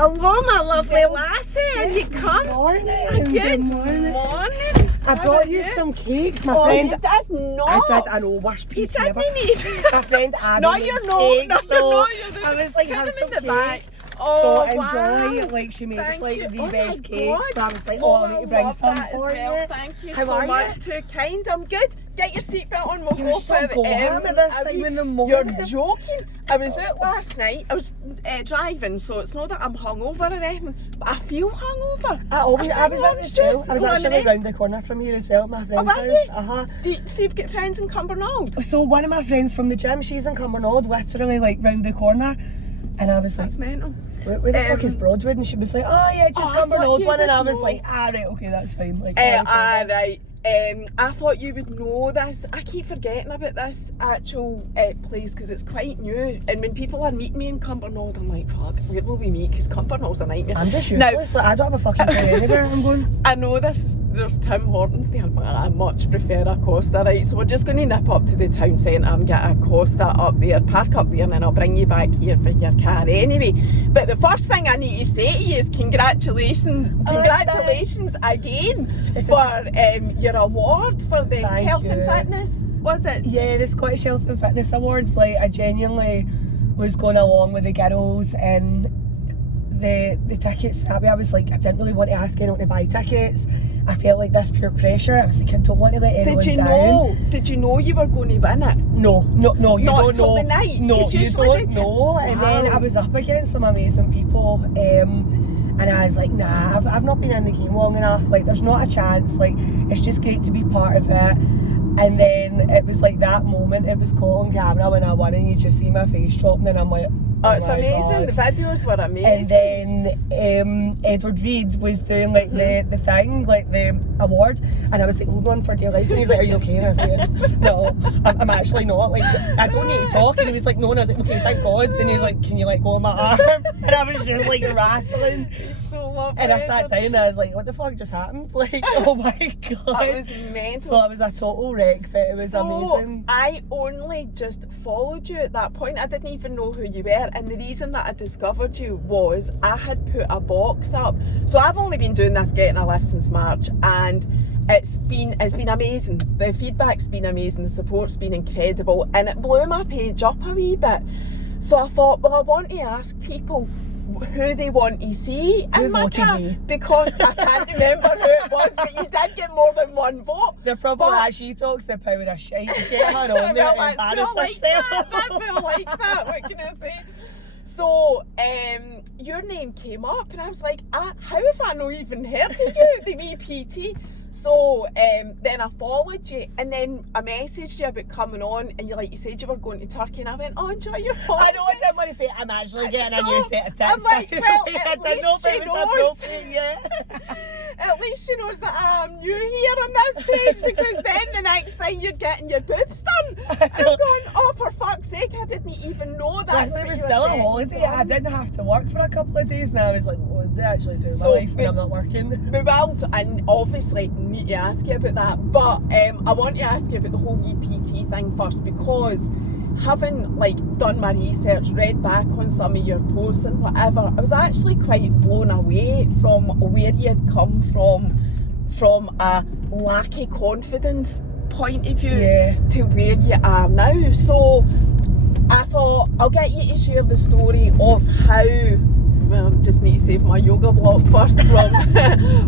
Hello, my lovely lassie, and you come. Good morning. Good morning. I brought you some cakes, my friend. You did not. I did. I know, worst You pizza ever. didn't. My friend Abby No, makes you're not. cakes, No, so you're not. You're the, I was like, put have them some in the cake. bag. So Oh, enjoy. wow. Like she makes Thank like you. the Oh best my cakes. God. So I was like, oh, I need to bring love some that for as well. you. Thank you How so are much. you? Too kind. I'm good. Get your seatbelt on. We'll You're go so for it. calm at this time in the morning. You're joking. I was out last night. I was driving, so it's not that I'm hungover or anything, but I feel hungover. I was at orange the juice, I was actually lemonade. round the corner from here as well at my friend's were you? house. So you've got friends in Cumbernauld? So one of my friends from the gym, she's in Cumbernauld, literally like round the corner. And I was like, That's mental. where the fuck is Broadwood? And she was like, oh yeah, just I thought Cumbernauld you one. And would I was know. like, right, okay, that's fine. Like, Right. I thought you would know this. I keep forgetting about this actual place because it's quite new. And when people are meeting me in Cumbernauld, I'm like, fuck, where will we meet? Because Cumbernaulds a nightmare. I'm just Now, useless. Like, I don't have a fucking clue anywhere I'm going. I know there's Tim Hortons there, but I much prefer a Costa, right? So we're just going to nip up to the town centre and get a Costa up there, park up there, and then I'll bring you back here for your car anyway. But the first thing I need to say to you is congratulations again for your award for the Thank health you. and fitness, was it? Yeah, the Scottish Health and Fitness Awards, like, I genuinely was going along with the girls and the tickets that way. I was like, I didn't really want to ask anyone to buy tickets. I felt like this peer pressure. I was like, I don't want to let anyone down. Did you know you were going to win it? No, you Not don't till know. the night, No, 'cause you usually don't they do. know. And then Wow. I was up against some amazing people, and I was like, nah, I've not been in the game long enough. Like, there's not a chance. Like, it's just great to be part of it. And then it was like that moment. It was caught on camera when I won, and you just see my face dropping, and I'm like, Oh, it's my amazing. God. The videos were amazing. And then Edward Reid was doing like the thing, like the award, and I was like, hold on for dear life, and he's like, are you okay? And I was like, no, I'm actually not, like, I don't need to talk. And he was like, no, and I was like, okay, thank God. And he's like, can you let go of my arm? And I was just like rattling. He's so lovely. And I sat down and I was like, what the fuck just happened? Like, oh my God. That was mental. So it was a total wreck, but it was amazing. I only just followed you at that point. I didn't even know who you were, and the reason that I discovered you was I had put a box up. So I've only been doing this Getting a Lift since March, and it's been amazing. The feedback's been amazing, the support's been incredible, and it blew my page up a wee bit. So I thought, well, I want to ask people who they want to see Who in my voted car, me? because I can't remember who it was, but you did get more than one vote. They're probably But- like, she talks the power of shite. Get her on there well, and that's embarrass feel like herself. that. That feel like that. What can I say? So, your name came up, and I was like, how have I not even heard of you, the wee PT? So then I followed you, and then I messaged you about coming on, and you said you were going to Turkey, and I went, oh, enjoy your holiday. I know, I didn't want to say I'm actually getting a new set of tits. I'm like, well, at I didn't know least if she it was knows. appropriate yet. At least she knows that I'm new here on this page, because then the next thing you're getting your boobs done. And I'm going, oh, for fuck's sake, I didn't even know that. Plus, it was still a holiday. I didn't have to work for a couple of days, and I was like, what do I actually do in my life when I'm not working? We will, and obviously need to ask you about that, but I want to ask you about the whole EPT thing first, because having done my research, read back on some of your posts and whatever, I was actually quite blown away from where you had come from a lack of confidence point of view to where you are now. So I thought I'll get you to share the story of how, well, just need to save my yoga block first from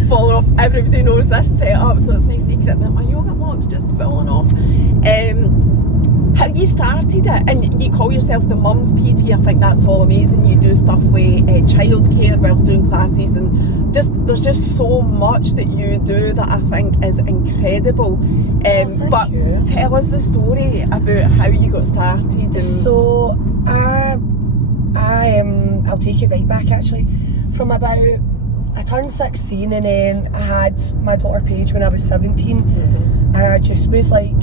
falling off. Everybody knows this setup, so it's no secret that my yoga block's just falling off. How you started it, and you call yourself the Mums PT. I think that's all amazing. You do stuff with childcare whilst doing classes, and there's just so much that you do that I think is incredible. But you. Tell us the story about how you got started. And So, I'll take it right back actually. From about, I turned 16, and then I had my daughter Paige when I was 17, and I just was like,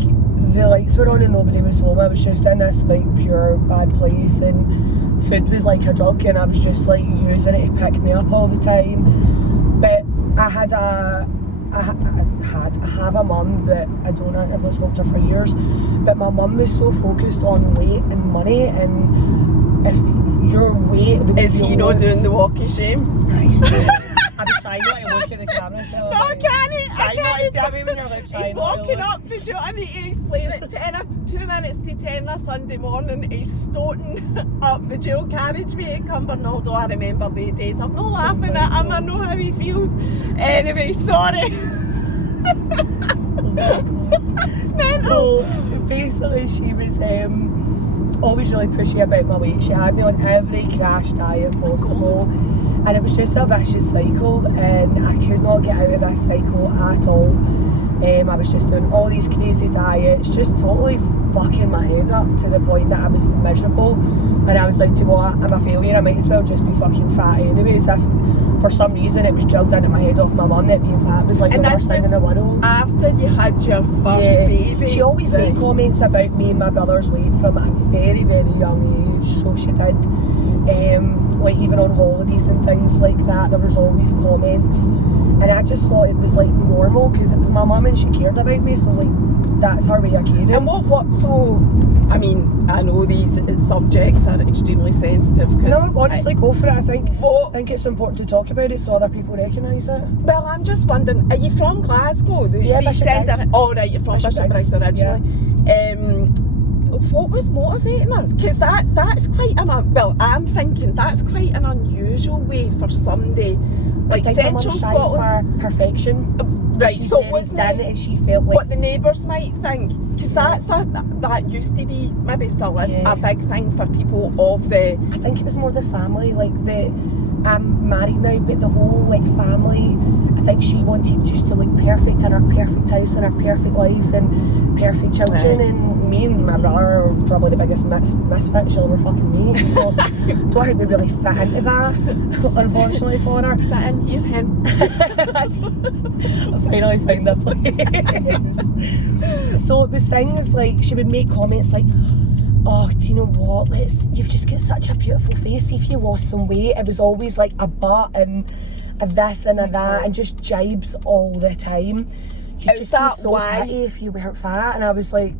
the lights were on and nobody was home. I was just in this pure bad place, and food was like a drug, and I was just using it to pick me up all the time. But I have a mum that I've not spoken to her for years, but my mum was so focused on weight and money, and if your weight. Is he not doing the walk of shame? I was trying not to look at the camera. No, I can't. Try not to tell me when you're like trying He's walking up the I need to explain it. 2 minutes to 10 on Sunday morning, he's stoating up the dual carriageway at Cumbernauld. Oh, I remember the days. I'm not laughing at him, I know how he feels. Anyway, sorry. It's mental. So basically she was always really pushy about my weight. She had me on every crash diet possible, and it was just a vicious cycle, and I could not get out of this cycle at all. I was just doing all these crazy diets, just totally fucking my head up to the point that I was miserable, and I was like, do you know what, I'm a failure, I might as well just be fucking fat anyways. If for some reason it was drilled into my head off my mum that being fat was like the worst thing in the world. After you had your first baby. She always made comments about me and my brother's weight from a very, very young age, so she did. Like even on holidays and things like that, there was always comments, and I just thought it was like normal because it was my mum and she cared about me, so like that's her way of caring. And so I mean, I know these subjects are extremely sensitive. No, honestly, go for it. I think it's important to talk about it so other people recognise it. Well, I'm just wondering, are you from Glasgow? Yeah, Bishop Briggs. Oh right, you're from Bishop Briggs originally. Yeah. What was motivating her? Because that's quite I'm thinking that's quite an unusual way for somebody like Central Scotland. For perfection. Right, so wasn't it, and she felt like what the neighbours might think, because that used to be, maybe still is, a big thing for people of the... I think it was more the family, like I'm married now, but the whole like family, I think she wanted just to look perfect in her perfect house and her perfect life and perfect children, and me and my brother are probably the biggest misfit she'll ever fucking meet, so don't think we really fit into that, unfortunately for her. Fit in here, hen. I finally found a place. So it was things like, she would make comments like, oh, do you know what, you've just got such a beautiful face, if you lost some weight. It was always like a butt and a this and a that, and just jibes all the time. You'd just be so pretty if you weren't fat, and I was like,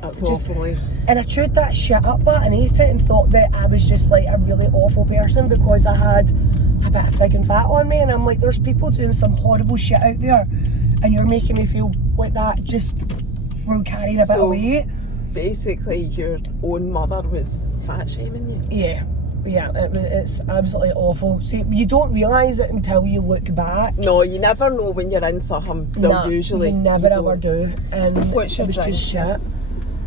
that's awful. And I chewed that shit up but and ate it and thought that I was just like a really awful person because I had a bit of friggin' fat on me, and I'm like, there's people doing some horrible shit out there and you're making me feel like that just from carrying a bit of weight. Basically your own mother was fat shaming you? Yeah, it's absolutely awful. See, you don't realise it until you look back. No, you never know when you're in something. Well, usually you never ever do. And what's your drink? Just shit.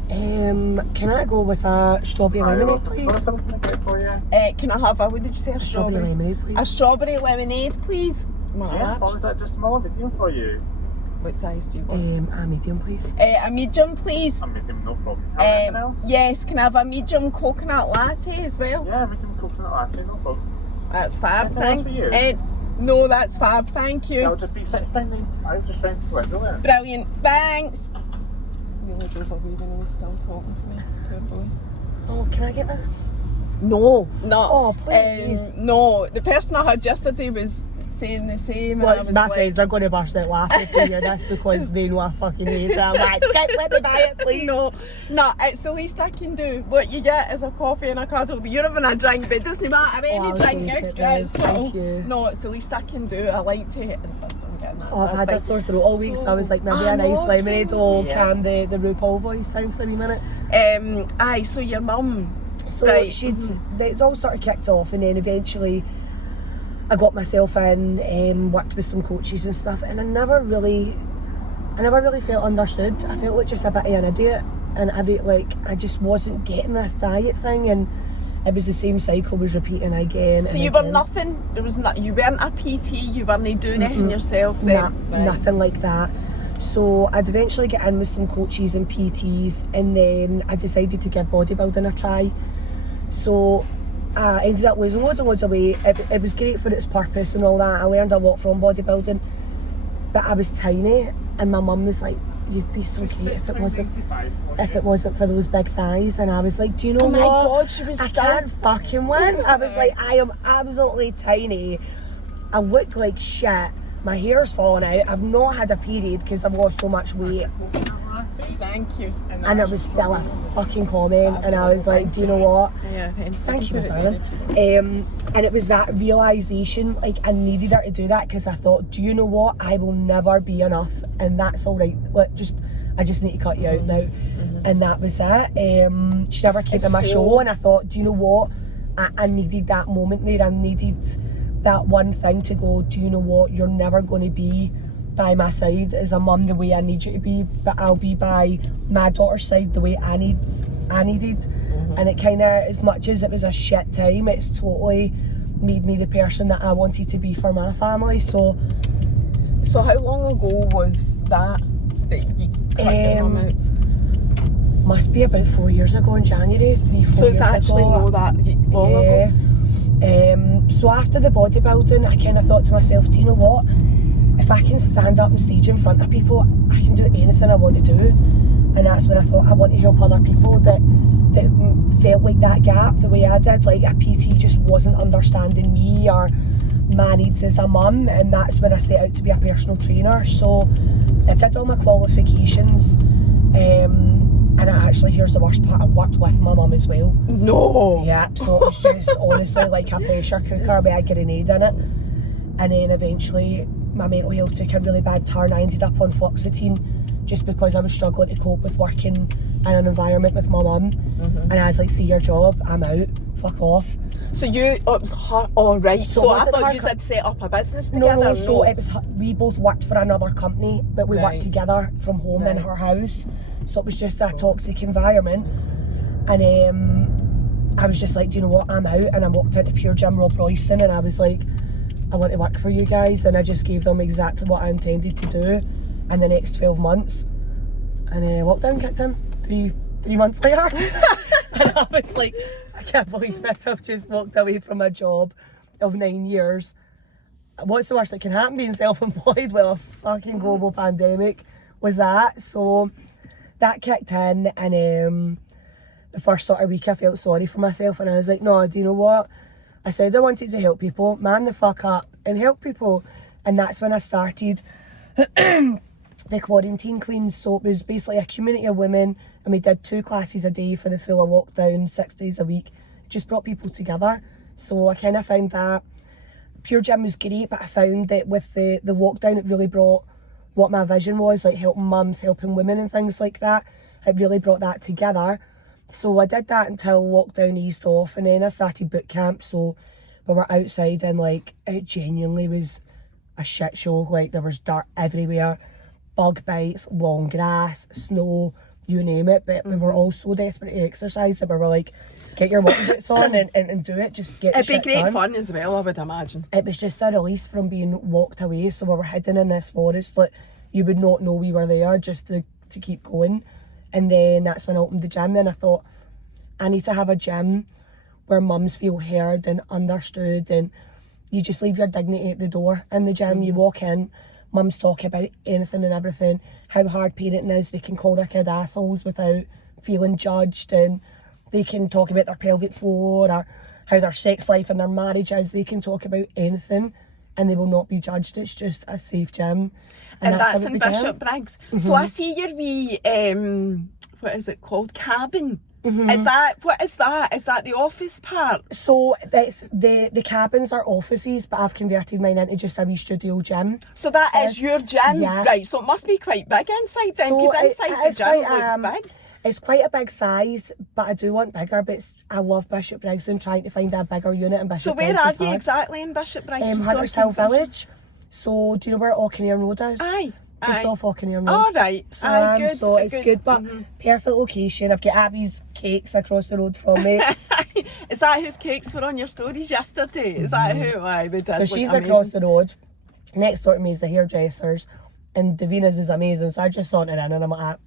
Can I go with a strawberry lemonade, please? Can I have what did you say? A strawberry lemonade, please. A strawberry lemonade, please. Yeah, or is that just small or medium for you? What size do you want? A medium, please. A medium, please. A medium, no problem. Anything else? Yes, can I have a medium coconut latte as well? Yeah, medium coconut latte, no problem. That's fab, thank you. No, that's fab, thank you. I'll just be £6.95, just round to Swindle. Brilliant, thanks. Really drove away when he was still talking to me. Poor boy. Oh, can I get this? No. Oh, please. No, the person I had yesterday was saying the same. Well, and I was my friends are going to burst out laughing to hear this because they know I fucking hate it. I'm like, let me buy it, please. No, it's the least I can do. What you get is a coffee and a cuddle, but you're having a drink, but it doesn't matter, any drink. Thank you. No, it's the least I can do. I like to insist on getting that. Oh, I've had a sore throat all week, so I was like, maybe a nice lemonade will calm the RuPaul voice down for a wee minute. So your mum... So it all sort of kicked off, and then eventually I got myself in, worked with some coaches and stuff, and I never really felt understood. I felt like just a bit of an idiot, and I just wasn't getting this diet thing, and it was the same cycle was repeating again. So you were nothing. You weren't a PT. You weren't doing anything yourself. Then nothing like that. So I'd eventually get in with some coaches and PTs, and then I decided to give bodybuilding a try. So I ended up losing loads of weight. It was great for its purpose and all that. I learned a lot from bodybuilding, but I was tiny, and my mum was like, you'd be so great if it wasn't for those big thighs. And I was like, do you know what? Oh my God, she was I can't fucking win. I was like, I am absolutely tiny. I looked like shit. My hair's falling out. I've not had a period because I've lost so much weight. Thank you. And it was still a fucking comment, and I was like, do you know what? Yeah, Thank you, darling. And it was that realisation, like I needed her to do that because I thought, do you know what? I will never be enough, and that's all right. Like, I just need to cut you out now. And that was it. She never came to my show, and I thought, do you know what? I needed that moment there. I needed that one thing to go, do you know what? You're never going to be by my side as a mum the way I need you to be, but I'll be by my daughter's side the way I needed. And it kind of, as much as it was a shit time, it's totally made me the person that I wanted to be for my family. So how long ago was that you cut your mum out? Must be about 4 years ago in January, 3-4 years ago. So it's actually not that long ago? So after the bodybuilding, I kind of thought to myself, do you know what? If I can stand up on stage in front of people, I can do anything I want to do. And that's when I thought I want to help other people that felt like that gap the way I did. Like a PT just wasn't understanding me or my needs as a mum, and that's when I set out to be a personal trainer. So I did all my qualifications. And actually, here's the worst part, I worked with my mum as well. No! Yeah, so it was just honestly like a pressure cooker with a grenade in it. And then eventually, my mental health took a really bad turn. I ended up on fluoxetine just because I was struggling to cope with working in an environment with my mum. And I was like, see your job, I'm out, fuck off. So it was her, oh right, so I thought you her had set up a business together. No, so it was, we both worked for another company, but we worked together from home in her house. So it was just a toxic environment. And I was just like, do you know what, I'm out. And I walked into Pure Gym Rob Royston and I was like, I want to work for you guys. And I just gave them exactly what I intended to do in the next 12 months. And lockdown kicked in 3 months later. And I was like, I can't believe this, I've just walked away from a job of 9 years. What's the worst that can happen, being self-employed with a fucking global pandemic, was that. So that kicked in, and the first sort of week I felt sorry for myself, and I was like, no, do you know what? I said I wanted to help people, man the fuck up and help people. And that's when I started the Quarantine Queens. So it was basically a community of women, and we did 2 classes a day for the full of lockdown, 6 days a week. Just brought people together. So I kind of found that Pure Gym was great, but I found that with the lockdown, it really brought what my vision was, like helping mums, helping women and things like that. It really brought that together. So I did that until lockdown eased off, and then I started boot camp. So we were outside, and like it genuinely was a shit show. Like there was dirt everywhere, bug bites, long grass, snow, you name it. But we were all so desperate to exercise that we were like, get your walking boots on and do it, just get the shit It'd be great done. fun as well, I would imagine. It was just a release from being locked away. So we were hidden in this forest, like you would not know we were there, just to keep going. And then that's when I opened the gym, and I thought, I need to have a gym where mums feel heard and understood, and you just leave your dignity at the door in the gym. You walk in, mums talk about anything and everything, how hard parenting is. They can call their kid assholes without feeling judged, and they can talk about their pelvic floor or how their sex life and their marriage is. They can talk about anything and they will not be judged. It's just a safe gym. And that's how it in began. Bishop Briggs. So I see your wee, what is it called? Cabin. Is that, what is that? Is that the office part? So it's the cabins are offices, but I've converted mine into just a wee studio gym. So that is your gym? Yeah. Right, so it must be quite big inside then, So because inside it the is gym quite, looks big. It's quite a big size, but I do want bigger. But I love Bishop Briggs and trying to find a bigger unit in Bishop So Briggs. where are is you hard. exactly in Bishop Briggs? Just so I Hunters can Hill vision- Village. So do you know where Auchinleam Road is? Aye. Just aye. off Auchinleam Road. All right. So, Aye, good. so it's good, but perfect location. I've got Abby's cakes across the road from me. Is that whose cakes were on your stories yesterday? Is that who? Aye, they did. So look she's amazing. across the road. Next door to me is the hairdressers, and Davina's is amazing. So I just sauntered in and I'm like,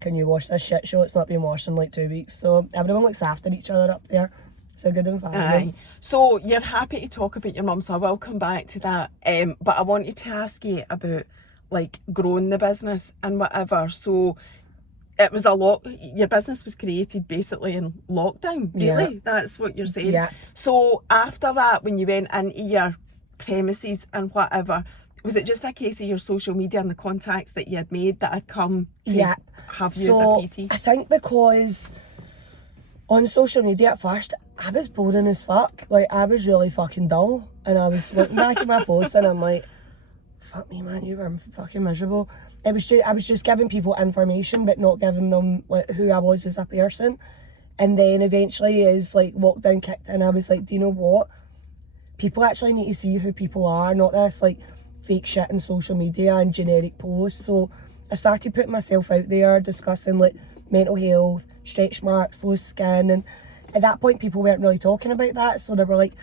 can you wash this shit show? It's not been washed in like 2 weeks. So everyone looks after each other up there. It's a good environment. Aye. So you're happy to talk about your mum, so I will come back to that. But I wanted to ask you about like growing the business and whatever. So it was a lot. Your business was created basically in lockdown. Really, Yeah. that's what you're saying. Yeah. So after that, when you went into your premises and whatever, Was it just a case of your social media and the contacts that you had made that had come to Yeah. have you So as a PT? I think because on social media at first, I was boring as fuck. Like, I was really fucking dull. And I was looking back at my posts and I'm like, fuck me, man, you were fucking miserable. I was just giving people information, but not giving them like who I was as a person. And then eventually, as like lockdown kicked in, I was like, do you know what? People actually need to see who people are, not this like fake shit in social media and generic posts. So I started putting myself out there, discussing like mental health, stretch marks, loose skin, and at that point people weren't really talking about that. So they were like,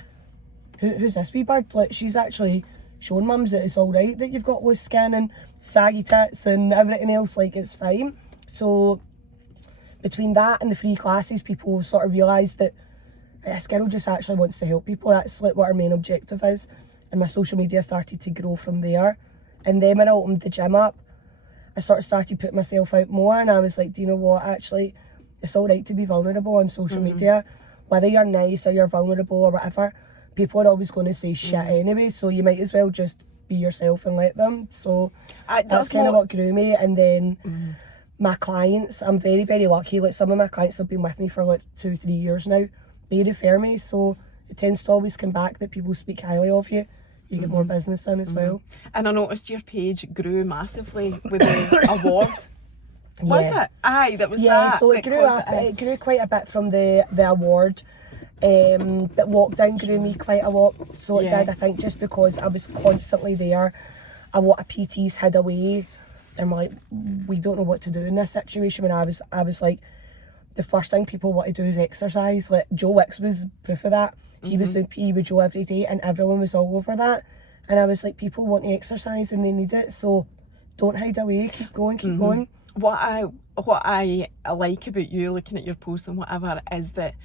who's this wee bird? Like, she's actually showing mums that it's all right that you've got loose skin and saggy tits and everything else, like it's fine. So between that and the free classes, people sort of realised that this girl just actually wants to help people. That's like what our main objective is. And my social media started to grow from there. And then when I opened the gym up, I sort of started putting myself out more, and I was like, do you know what, actually, it's all right to be vulnerable on social media. Whether you're nice or you're vulnerable or whatever, people are always going to say shit anyway, so you might as well just be yourself and let them. So that's kind of what grew me. And then my clients, I'm very, very lucky. Like, some of my clients have been with me for like 2-3 years now. They refer me, so it tends to always come back that people speak highly of you. You get more business in as well. And I noticed your page grew massively with the award. Was it? Aye, that was that. Yeah, so it grew because up, it grew quite a bit from the award. But lockdown grew me quite a lot. So it Yeah. did, I think, just because I was constantly there. A lot of PTs hid away and were like, we don't know what to do in this situation. When I was like, the first thing people want to do is exercise. Like, Joe Wicks was proof of that. He was doing PE with Joe every day and everyone was all over that. And I was like, people want to exercise and they need it, so don't hide away, keep going, keep going. what I like about you looking at your posts and whatever is that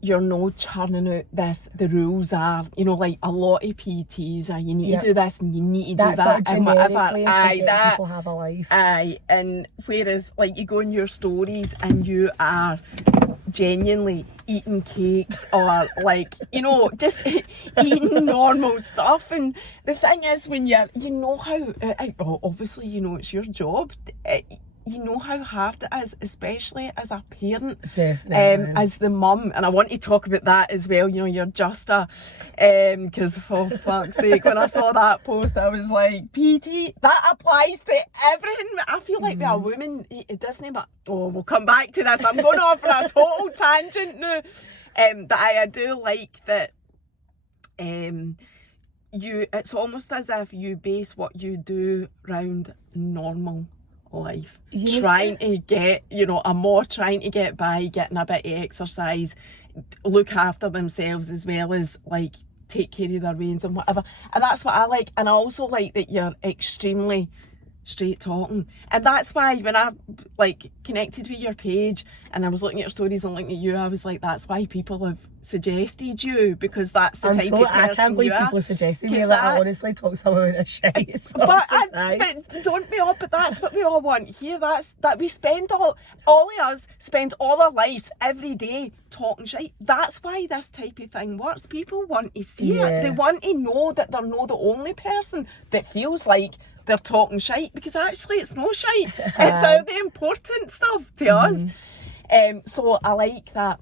you're not churning out this. The rules are, you know, like a lot of PTs are, you need to do this and you need to do That sort that of and generic whatever. way of Aye, thinking that. people have a life. Aye, and whereas like you go on your stories and you are genuinely eating cakes or like, you know, just eating normal stuff. And the thing is, when you know how, well, obviously you know it's your job, you know how hard it is, especially as a parent. Definitely. As the mum, and I want to talk about that as well. You know, you're just because for fuck's sake, when I saw that post, I was like, PT, that applies to everything. I feel like with a woman, it doesn't, but we'll come back to this. I'm going off on a total tangent now. But I do like that. It's almost as if you base what you do around normal life, trying to get, you know, trying to get by, getting a bit of exercise, look after themselves as well as like take care of their veins and whatever. And that's what I like. And I also like that you're extremely straight talking, and that's why when I like connected with your page and I was looking at your stories and looking at you, I was like, that's why people have suggested you, because that's the type of person I can't believe you are. people suggested me. Like, I honestly talk some amount of shit. So But, nice. but don't we all? But that's what we all want here. That we spend all of us spend all our lives every day talking shit. That's why this type of thing works. People want to see it. They want to know that they're not the only person that feels like they're talking shite, because actually it's no shite. It's all the important stuff to us. So I like that.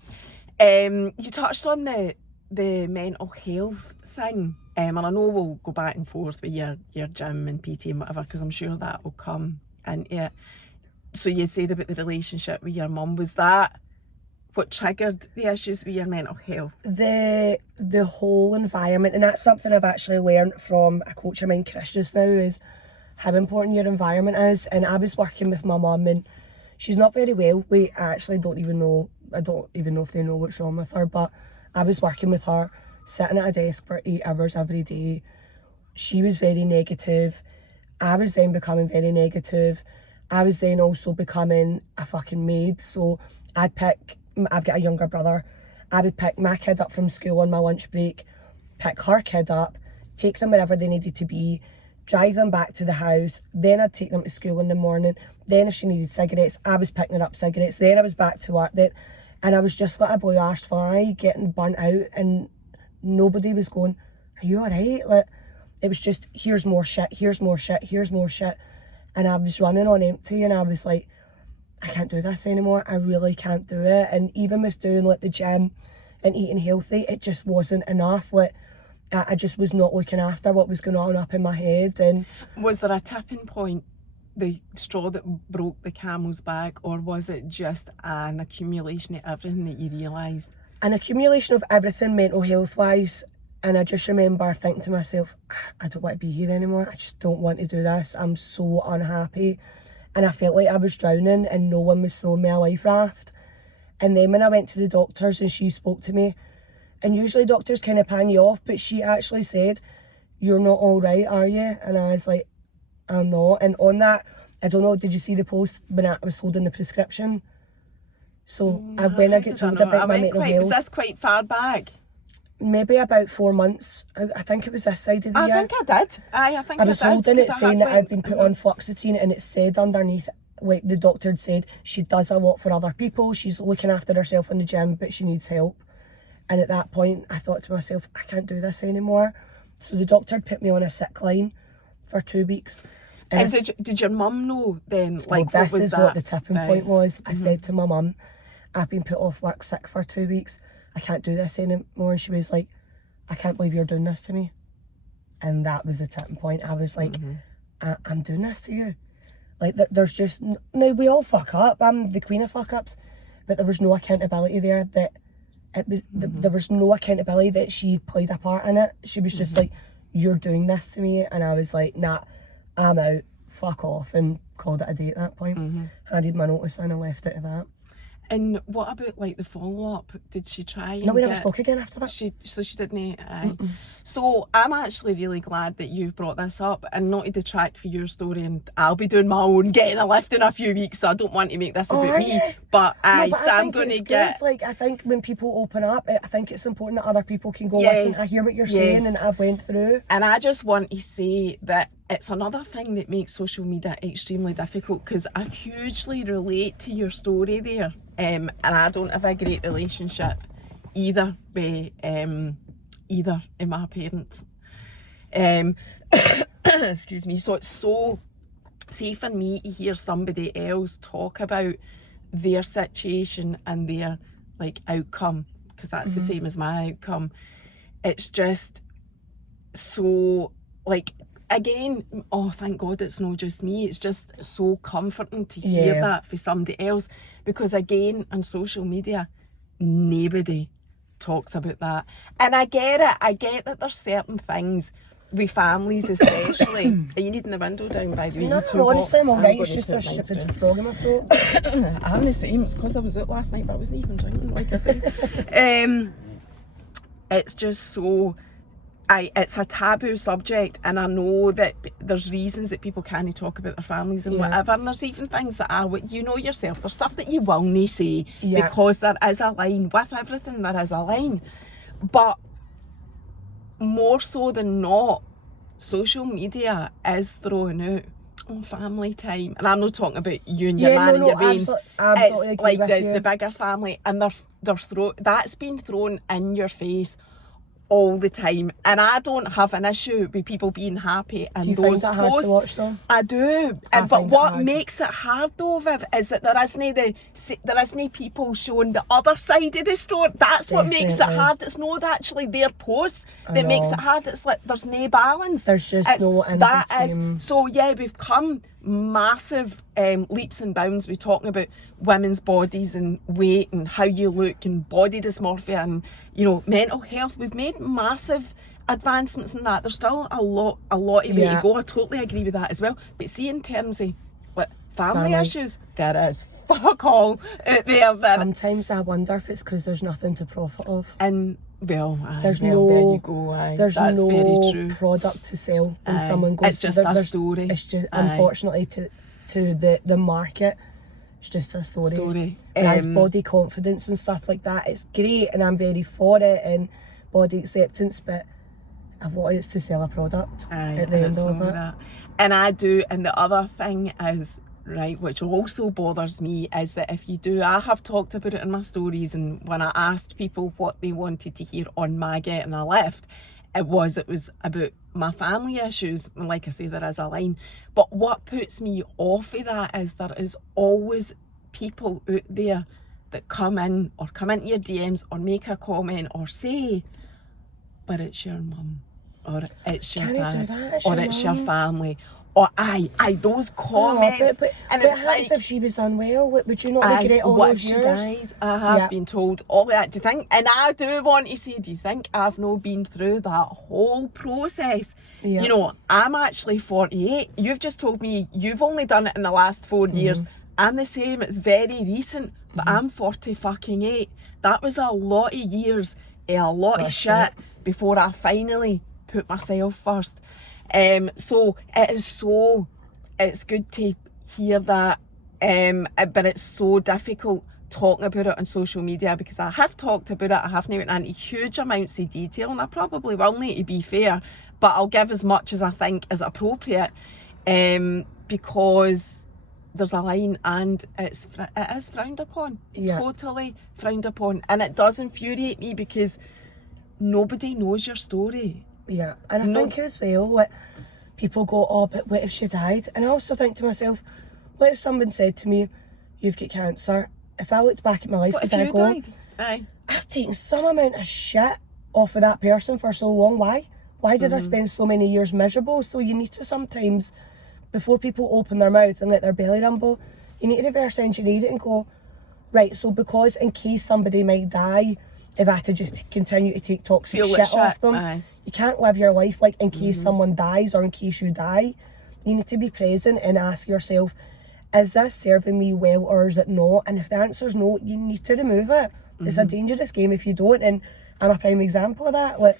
You touched on the mental health thing, and I know we'll go back and forth with your gym and PT and whatever, because I'm sure that will come into it. So you said about the relationship with your mum. Was that what triggered the issues with your mental health? The whole environment, and that's something I've actually learned from a coach of mine, Chris, just now, is how important your environment is. And I was working with my mum and she's not very well. I don't even know if they know what's wrong with her, but I was working with her, sitting at a desk for 8 hours every day. She was very negative. I was then becoming very negative. I was then also becoming a fucking maid. So I've got a younger brother. I would pick my kid up from school on my lunch break, pick her kid up, take them wherever they needed to be, drive them back to the house, then I'd take them to school in the morning. Then if she needed cigarettes, I was picking her up cigarettes. Then I was back to work. And I was just like a blue-arsed fly, getting burnt out, and nobody was going, are you alright? Like, it was just, here's more shit, here's more shit, here's more shit. And I was running on empty, and I was like, I can't do this anymore. I really can't do it. And even with doing like the gym and eating healthy, it just wasn't enough. Like, I just was not looking after what was going on up in my head. And was there a tipping point, the straw that broke the camel's back, or was it just an accumulation of everything that you realised? An accumulation of everything mental health wise. And I just remember thinking to myself, I don't want to be here anymore. I just don't want to do this. I'm so unhappy. And I felt like I was drowning and no one was throwing me a life raft. And then when I went to the doctors and she spoke to me, and usually doctors kind of pan you off, but she actually said, you're not all right, are you? And I was like, I'm not. And on that, I don't know, did you see the post when I was holding the prescription? So when I get told about my mental health. Was this quite far back? Maybe about 4 months. I think it was this side of the year. I think I did. I think I was holding it saying that I'd been put on fluoxetine, and it said underneath, like the doctor had said, she does a lot for other people, she's looking after herself in the gym, but she needs help. And at that point, I thought to myself, I can't do this anymore. So the doctor had put me on a sick line for 2 weeks. And did your mum know then? Like, well, what was this is that? what the tipping point was. I said to my mum, I've been put off work sick for 2 weeks. I can't do this anymore. And she was like, I can't believe you're doing this to me. And that was the tipping point. I was like, I'm doing this to you. Like, there's just, now we all fuck up. I'm the queen of fuck ups. But there was no accountability there that it was, there was no accountability that she played a part in it. She was just like, you're doing this to me. And I was like, nah, I'm out. Fuck off. And called it a day at that point. Handed my notice in and left it at that. And what about like the follow-up? Did she try and No, we never spoke again after that. So she didn't. So I'm actually really glad that you've brought this up, and not to detract for your story, and I'll be doing my own getting a lift in a few weeks, so I don't want to make this about me. But, so I'm going to get... Like, I think when people open up, I think it's important that other people can go, listen, I hear what you're saying and I've went through. And I just want to say that it's another thing that makes social media extremely difficult, because I hugely relate to your story there. And I don't have a great relationship either with either of my parents. Excuse me. So it's so, see, for me to hear somebody else talk about their situation and their like outcome, because that's the same as my outcome, it's just so like, again, oh thank God it's not just me, it's just so comforting to hear that for somebody else, because again on social media nobody talks about that. And I get that there's certain things with families especially. Are you needing the window down, by the way? No, honestly I'm alright, it's just a stupid frog in my throat. I'm the same, it's because I was out last night but I wasn't even drinking, like I said. It's just so, it's a taboo subject, and I know that there's reasons that people can't talk about their families and whatever, and there's even things that you know yourself, there's stuff that you will not say because there is a line. With everything there is a line, but more so than not, social media is throwing out family time, and I'm not talking about you and your man and your bains. It's like the bigger family, and that's been thrown in your face all the time. And I don't have an issue with people being happy and do you those find that posts. hard to watch though? I do. But what makes it hard though, Viv, is that there isn't people showing the other side of the story. That's what makes it hard. It's not actually their posts that makes it hard. It's like there's no balance. There's just no in between. So yeah, we've come massive leaps and bounds. We're talking about women's bodies and weight and how you look and body dysmorphia and, you know, mental health. We've made massive advancements in that. There's still a lot of way to go. I totally agree with that as well. But see, in terms of like family issues, there is fuck all out there. Sometimes I wonder if it's because there's nothing to profit of. And well, there you go. There's that's no very true. Product to sell when someone goes. It's just a story. It's just unfortunately to the market. It's just a story. Whereas body confidence and stuff like that, it's great, and I'm very for it, and body acceptance. But what is to sell a product at the end of it. That. And I do. And the other thing is, right, which also bothers me, is that if you do, I have talked about it in my stories, and when I asked people what they wanted to hear on my Getting a Lift, it was about my family issues, and like I say, there is a line. But what puts me off of that is there is always people out there that come into your DMs or make a comment or say, but it's your mum, or it's your Can you do dad, that? It's or your it's your mum. family, or those comments. but and what it's happens like, if she was unwell? Would you not regret all what those if she years? dies? I have Yeah. been told all that. Do you think? And I do want to say, do you think I've not been through that whole process? Yeah. You know, I'm actually 48. You've just told me you've only done it in the last 4 years. I'm the same. It's very recent, but I'm 40 fucking 8. That was a lot of years, a lot of shit before I finally put myself first. So it's good to hear that, but it's so difficult talking about it on social media, because I have talked about it, I haven't went into huge amounts of detail, and I probably will need to be fair, but I'll give as much as I think is appropriate, because there's a line, and it is frowned upon, totally frowned upon, and it does infuriate me because nobody knows your story. Yeah, and I think as well, what people go, oh, but what if she died? And I also think to myself, what if someone said to me, you've got cancer? If I looked back at my life, What if would I you go, died? Aye. I've taken some amount of shit off of that person for so long. Why? Why did I spend so many years miserable? So you need to sometimes, before people open their mouth and let their belly rumble, you need to reverse engineer it and go, right, so because in case somebody might die, if I had to just continue to take toxic Feel like shit off them, aye. you can't live your life like in case someone dies or in case you die. You need to be present and ask yourself, is this serving me well or is it not? And if the answer's no, you need to remove it. It's a dangerous game if you don't, and I'm a prime example of that. Like,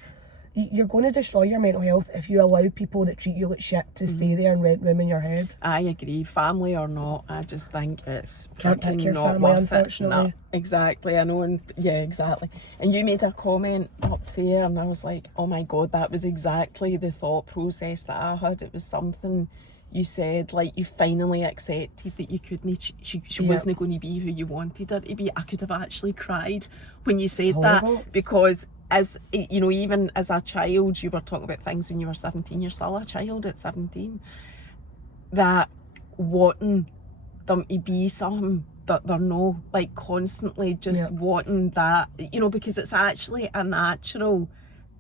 you're going to destroy your mental health if you allow people that treat you like shit to stay there and rent room in your head. I agree, family or not, I just think it's Can't pick freaking your not family, worth unfortunately. it. No, exactly, I know, and yeah, exactly. And you made a comment up there, and I was like, oh my god, that was exactly the thought process that I had. It was something you said, like, you finally accepted that you couldn't, she wasn't going to be who you wanted her to be. I could have actually cried when you said that, horrible. because as you know, even as a child, you were talking about things when you were 17. You're still a child at 17, that wanting them to be something that they're no, like constantly just wanting that, you know, because it's actually a natural.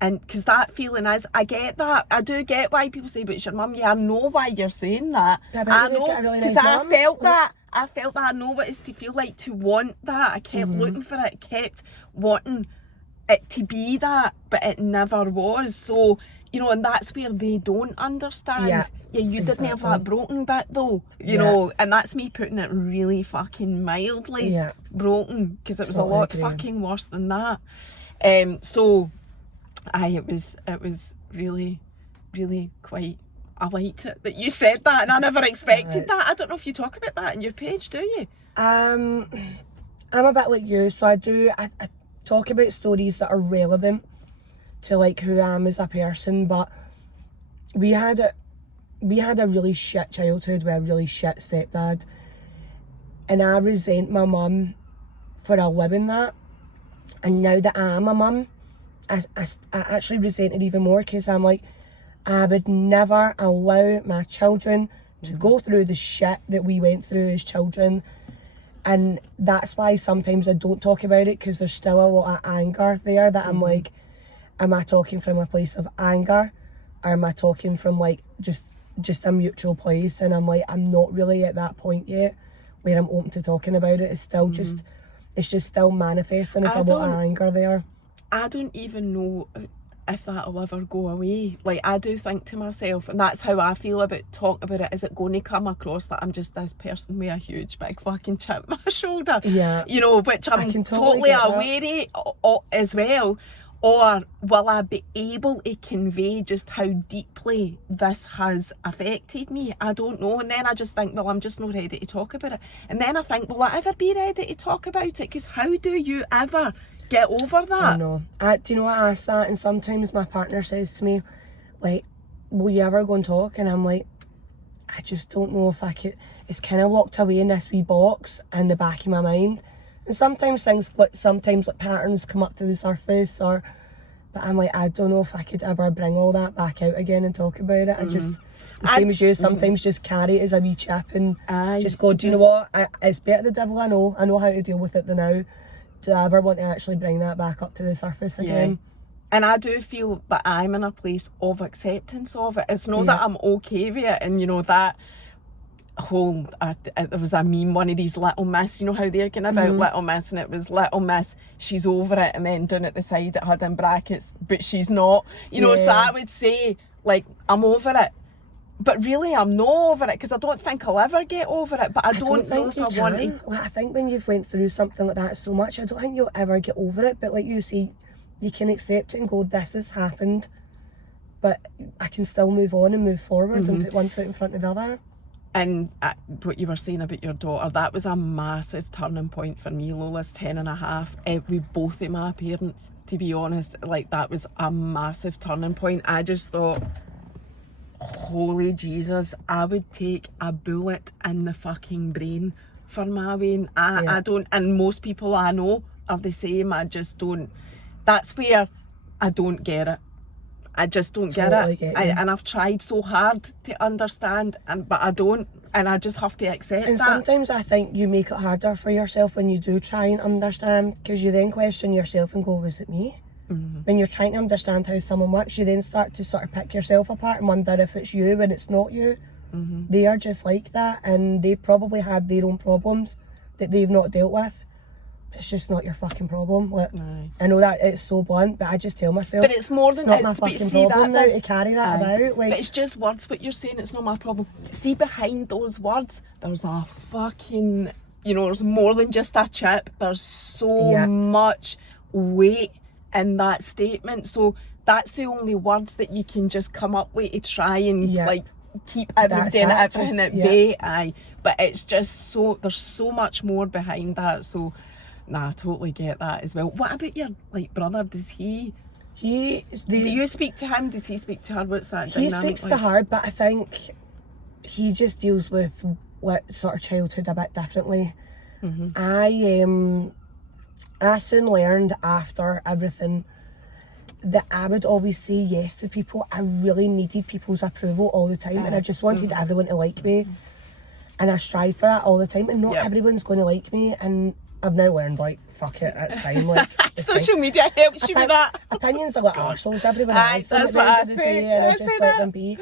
And because that feeling is, I get that. I do get why people say, but it's your mum. Yeah, I know why you're saying that. Yeah, but I you've know, got a really because nice I mum. felt that. I felt that. I know what it's to feel like to want that. I kept looking for it, kept wanting it to be that, but it never was. So, you know, and that's where they don't understand. Yeah, you didn't have exactly. that broken bit though, you know, and that's me putting it really fucking mildly. Yeah. Broken, because it was Totally a lot agree. fucking worse than that. So it was really, really quite, I liked it that you said that, and I never expected that. I don't know if you talk about that in your page, do you? I'm a bit like you, so I talk about stories that are relevant to like who I am as a person, but we had a really shit childhood with a really shit stepdad, and I resent my mum for allowing that. And now that I am a mum, I actually resent it even more, because I'm like, I would never allow my children to go through the shit that we went through as children. And that's why sometimes I don't talk about it, because there's still a lot of anger there that I'm like, am I talking from a place of anger, or am I talking from like just a mutual place? And I'm like, I'm not really at that point yet where I'm open to talking about it. It's still just, it's just still manifesting. There's a lot of anger there. I don't even know if that'll ever go away. Like, I do think to myself, and that's how I feel about talking about it, is it going to come across that I'm just this person with a huge big fucking chip on my shoulder? Yeah. You know, which I'm can totally get that. aware of as well. Or will I be able to convey just how deeply this has affected me? I don't know. And then I just think, well, I'm just not ready to talk about it. And then I think, will I ever be ready to talk about it? Because how do you ever get over that? I know. Do you know what, I ask that, and sometimes my partner says to me, like, will you ever go and talk? And I'm like, I just don't know if I could. It's kind of locked away in this wee box in the back of my mind. And sometimes like patterns come up to the surface, or But I'm like, I don't know if I could ever bring all that back out again and talk about it. I just, the same as you, sometimes just carry it as a wee chip and just go, do you know what? It's better the devil I know how to deal with it than now. Do I ever want to actually bring that back up to the surface again? And I do feel that I'm in a place of acceptance of it. It's not that I'm okay with it, and you know that whole there was a meme, one of these Little Miss, you know how they're getting about Little Miss, and it was Little Miss, she's over it, and then down at the side it had in brackets, but she's not, you know. So I would say, like, I'm over it, but really I'm not over it, because I don't think I'll ever get over it, but I don't know if I want to. Well, I think when you've went through something like that so much, I don't think you'll ever get over it, but like you say, you can accept it and go, this has happened, but I can still move on and move forward and put one foot in front of the other. And what you were saying about your daughter, that was a massive turning point for me. Lola's 10 and a half. With both of my parents, to be honest, like, that was a massive turning point. I just thought, holy Jesus, I would take a bullet in the fucking brain for my Wayne. I don't, and most people I know are the same. I just don't, that's where I don't get it. I just don't Totally get it. get you. And I've tried so hard to understand, but I don't, and I just have to accept And that. sometimes I think you make it harder for yourself when you do try and understand, because you then question yourself and go, was it me? When you're trying to understand how someone works, you then start to sort of pick yourself apart and wonder if it's you when it's not you. They are just like that, and they've probably had their own problems that they've not dealt with. It's just not your fucking problem. Like, I know that it's so blunt, but I just tell myself, But it's more than not it, my but fucking see problem that now to carry that about. Like, but it's just words. What you're saying, it's not my problem. See, behind those words, there's a fucking, you know, there's more than just a chip. There's so much weight in that statement. So that's the only words that you can just come up with to try and like keep everything at bay. But it's just so, there's so much more behind that. So nah, I totally get that as well. What about your brother? Does he? Do you speak to him? Does he speak to her? What's that He dynamic speaks like? to her, but I think he just deals with what sort of childhood a bit differently. I soon learned after everything that I would always say yes to people. I really needed people's approval all the time, and I just wanted everyone to like me, and I strive for that all the time, and not everyone's going to like me. And I've now learned, like, fuck it, it's fine. Like, it's Social media helps you with that. Opinions are like arseholes, everyone has them at the end of the day, and I just let them be.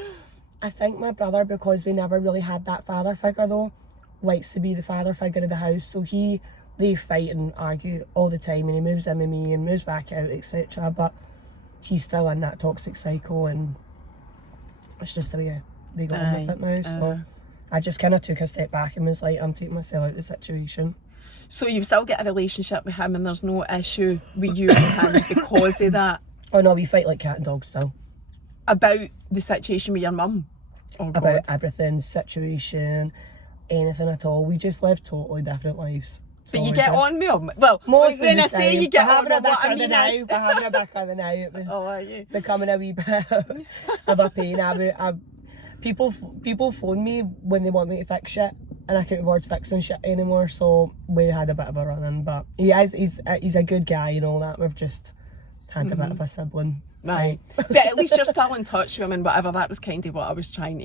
I think my brother, because we never really had that father figure though, likes to be the father figure of the house, so they fight and argue all the time, and he moves in with me and moves back out, etc. But he's still in that toxic cycle, and it's just the way they go on with it now. So I just kind of took a step back and was like, I'm taking myself out of the situation. So you've still got a relationship with him, and there's no issue with you and him because of that? Oh no, we fight like cat and dog still. About the situation with your mum? Oh, about everything, situation, anything at all. We just live totally different lives. But you get on with him? Well, most when I of the say time. you get We're on having a with him, what I bicker the mean now. is... We're having a bicker the now. It was are you? becoming a wee bit of a pain. People phone me when they want me to fix shit, and I can't afford fixing shit anymore. So we had a bit of a run-in, but he's a good guy, you know that. We've just had a bit of a sibling. Right. But at least you're still in touch with him and whatever. That was kind of what I was trying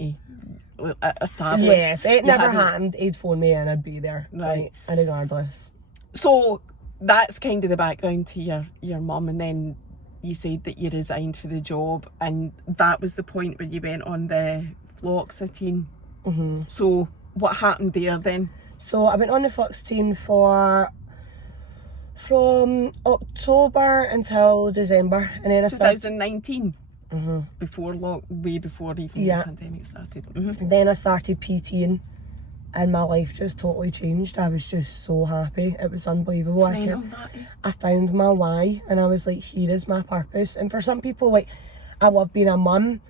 to establish. Yeah, if it never happened, he'd phone me and I'd be there. Right. And regardless. So that's kind of the background to your mum, and then you said that you resigned for the job, and that was the point where you went on the fluoxetine. So what happened there then? So I went on the fluoxetine from October until December, and then I started 2019. Way before even the pandemic started. Then I started PTing, and my life just totally changed. I was just so happy. It was unbelievable. I found my why, and I was like, here is my purpose. And for some people, like, I love being a mum,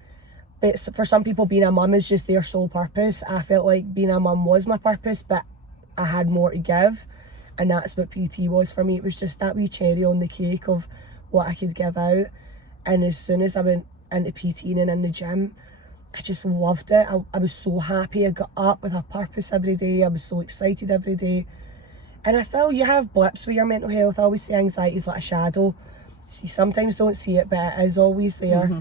but for some people being a mum is just their sole purpose. I felt like being a mum was my purpose, but I had more to give, and that's what PT was for me. It was just that wee cherry on the cake of what I could give out. And as soon as I went into PTing and in the gym, I just loved it. I was so happy. I got up with a purpose every day. I was so excited every day. And you have blips with your mental health. I always say anxiety is like a shadow. you sometimes don't see it, but it is always there. Mm-hmm.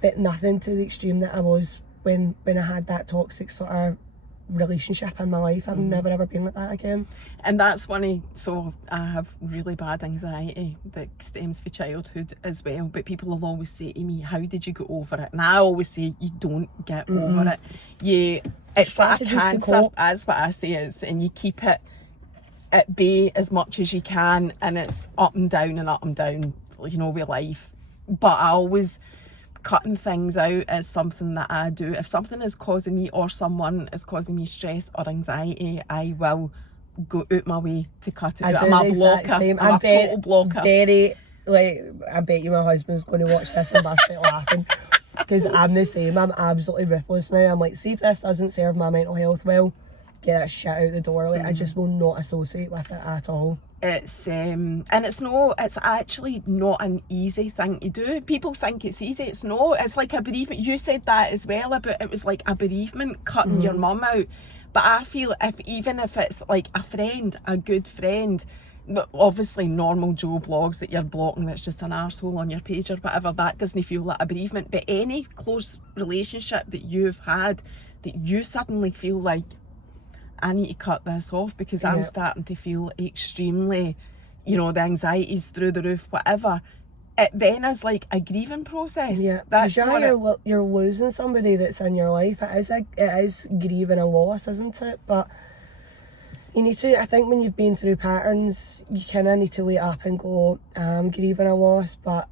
But nothing to the extreme that I was when I had that toxic sort of relationship in my life. I've never ever been like that again. And that's funny. So I have really bad anxiety that stems from childhood as well. But people will always say to me, "How did you get over it?" And I always say, "You don't get over it. It's like a Strategies to cancer." cope. That's what I say is, and you keep it at bay as much as you can, and it's up and down and up and down, you know, with life. But I always cutting things out is something that I do. If something is causing me or someone is causing me stress or anxiety, I will go out my way to cut it out. I'm a blocker. I'm a total blocker. Very, like, I bet you my husband's going to watch this and burst out laughing. Because I'm the same. I'm absolutely ruthless now. I'm like, see if this doesn't serve my mental health well, get that shit out the door. Like, I just will not associate with it at all. It's and it's actually not an easy thing to do. People think it's easy. It's not. It's like a bereavement. You said that as well about it was like a bereavement, cutting your mum out. But I feel even if it's like a friend, a good friend, obviously normal Joe blogs that you're blocking that's just an arsehole on your page or whatever, that doesn't feel like a bereavement. But any close relationship that you've had that you suddenly feel like, I need to cut this off because I'm starting to feel extremely, you know, the anxiety's through the roof, whatever. It then is like a grieving process. Yeah, That's because you're losing somebody that's in your life. It is grieving a loss, isn't it? But you need to, I think when you've been through patterns, you kind of need to wait up and go, I'm grieving a loss, but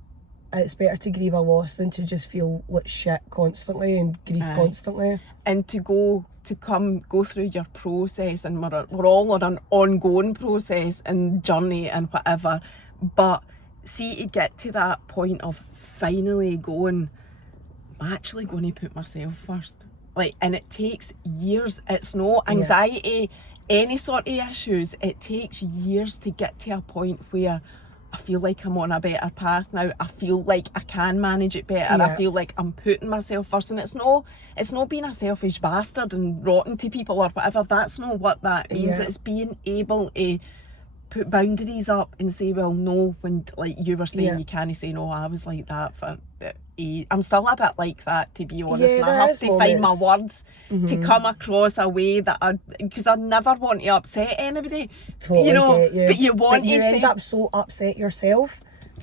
it's better to grieve a loss than to just feel like shit constantly and grieve constantly. And to go through your process, and we're all on an ongoing process and journey and whatever, but see, to get to that point of finally going, I'm actually going to put myself first. Like, and it takes years. It's no anxiety, any sort of issues. It takes years to get to a point where I feel like I'm on a better path now. I feel like I can manage it better. Yeah. I feel like I'm putting myself first. And it's not being a selfish bastard and rotten to people or whatever. That's not what that means. Yeah. It's being able to put boundaries up and say, well, no, when, like you were saying, you can't say no. I was like that for I'm still a bit like that, to be honest. And I have to find my words to come across a way that because I never want to upset anybody. Totally you know, get you. but you want but you to end say, up so upset yourself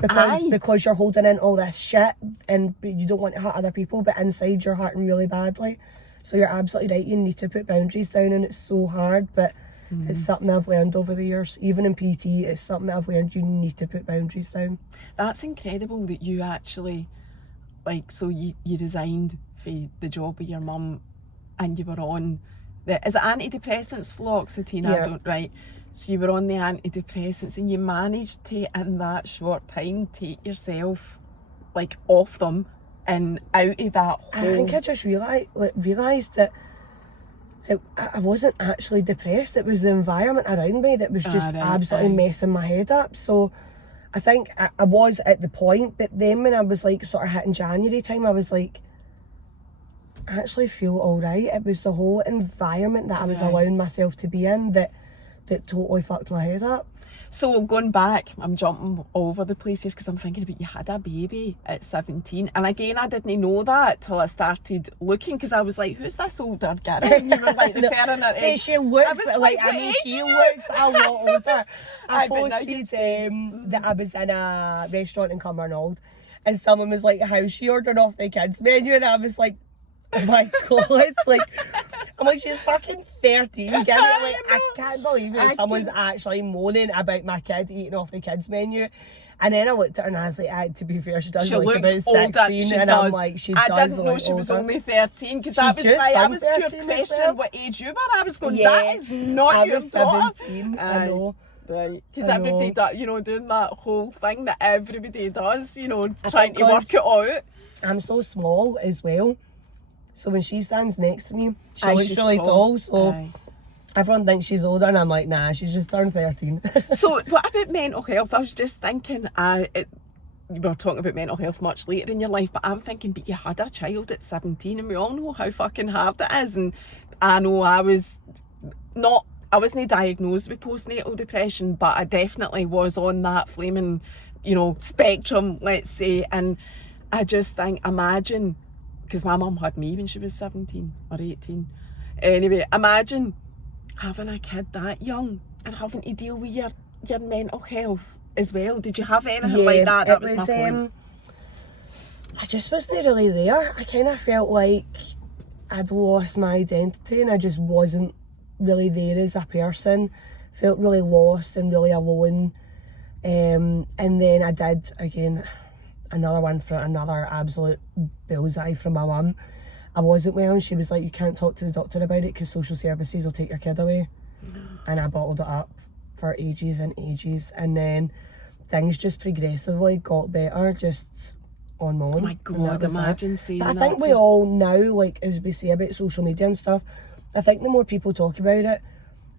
Aye. because you're holding in all this shit and you don't want to hurt other people, but inside you're hurting really badly. So you're absolutely right. You need to put boundaries down, and it's so hard, but it's something I've learned over the years. Even in PT, it's something that I've learned. You need to put boundaries down. That's incredible that you actually, like, so you resigned for the job with your mum and you were on is it antidepressants, fluoxetine? Yeah. I don't, right. So you were on the antidepressants and you managed to, in that short time, take yourself like off them and out of that hole. I think I just realised that I wasn't actually depressed. It was the environment around me that was just absolutely messing my head up. So I think I was at the point, but then when I was like sort of hitting January time, I was like, I actually feel all right. It was the whole environment that I was allowing myself to be in that totally fucked my head up. So going back, I'm jumping all over the place here because I'm thinking about you had a baby at 17, and again I didn't know that till I started looking, because I was like, who's this older girl? And you were like referring her age. She looks she looks a lot older. I Aye, but now posted you've said, that I was in a restaurant in Cumbernauld and someone was like, how's she ordering off the kids menu? And I was like, oh my god, like, I'm like, she's fucking 13. Like, I can't believe that someone's actually moaning about my kid eating off the kids menu. And then I looked at her and I was like, to be fair, she does look about 16. And I'm like, she does I didn't know look she was older. only 13, because I was like, I was pure 13 questioning what age you were. I was going, that is not your daughter. 17, I know. Right, because I everybody know. does, you know, doing that whole thing that everybody does, you know, trying to work it out. I'm so small as well. So when she stands next to me, she Aye, looks she's really tall. So Aye. everyone thinks she's older, and I'm like, nah, she's just turned 13. So what about mental health? I was just thinking, we were talking about mental health much later in your life, but I'm thinking, but you had a child at 17, and we all know how fucking hard it is. And I know I wasn't diagnosed with postnatal depression, but I definitely was on that flaming you know, spectrum, let's say. And I just think, imagine, because my mum had me when she was 17 or 18. Anyway, imagine having a kid that young and having to deal with your mental health as well. Did you have anything like that? That was my point. I just wasn't really there. I kind of felt like I'd lost my identity and I just wasn't really there as a person. Felt really lost and really alone. And then I did, again, another one for another absolute bullseye from my mum. I wasn't well and she was like, you can't talk to the doctor about it because social services will take your kid away. And I bottled it up for ages and ages. And then things just progressively got better, just on my own. Oh my God, imagine saying that. But I think we all now, like, as we say about social media and stuff, I think the more people talk about it,